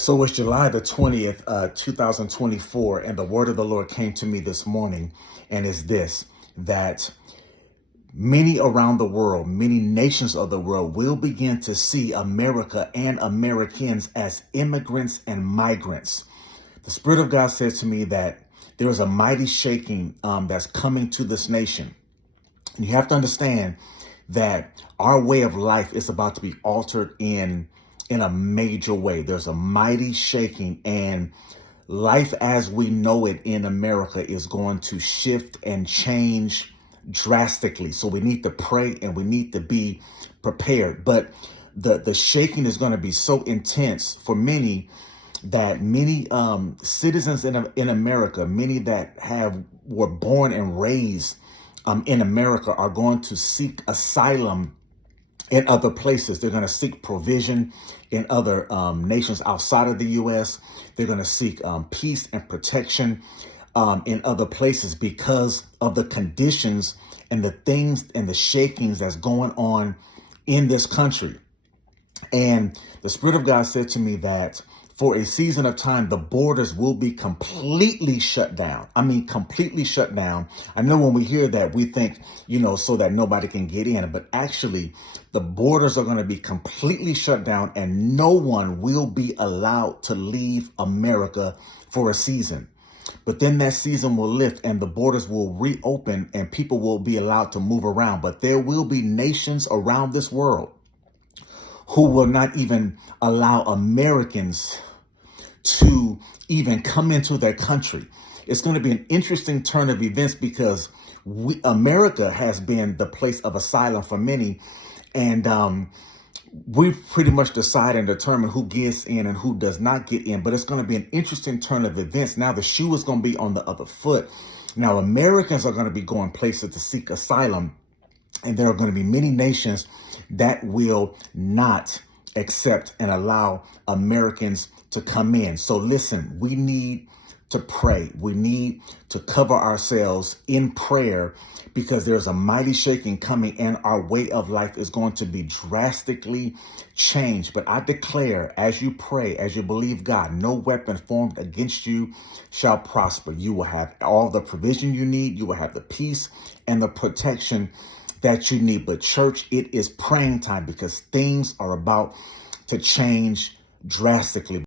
So it's July the 20th, 2024, and the word of the Lord came to me this morning, and is this, that many around the world, many nations of the world will begin to see America and Americans as immigrants and migrants. The Spirit of God said to me that there is a mighty shaking that's coming to this nation. And you have to understand that our way of life is about to be altered in a major way. There's a mighty shaking, and life as we know it in America is going to shift and change drastically. So we need to pray and we need to be prepared. But the shaking is going to be so intense for many that many citizens in America, many that were born and raised in America, are going to seek asylum in other places. They're going to seek provision in other nations outside of the U.S. They're going to seek peace and protection in other places because of the conditions and the things and the shakings that's going on in this country. And the Spirit of God said to me that for a season of time, the borders will be completely shut down. I mean, completely shut down. I know when we hear that, we think, so that nobody can get in. But actually, the borders are going to be completely shut down and no one will be allowed to leave America for a season. But then that season will lift and the borders will reopen and people will be allowed to move around. But there will be nations around this world who will not even allow Americans to even come into their country. It's going to be an interesting turn of events because America has been the place of asylum for many. And we've pretty much decided and determined who gets in and who does not get in. But it's going to be an interesting turn of events. Now the shoe is going to be on the other foot. Now Americans are going to be going places to seek asylum. And there are going to be many nations that will not accept and allow Americans to come in. So listen, we need to pray. We need to cover ourselves in prayer because there's a mighty shaking coming and our way of life is going to be drastically changed. But I declare, as you pray, as you believe God, no weapon formed against you shall prosper. You will have all the provision you need. You will have the peace and the protection that you need. But church, it is praying time because things are about to change drastically.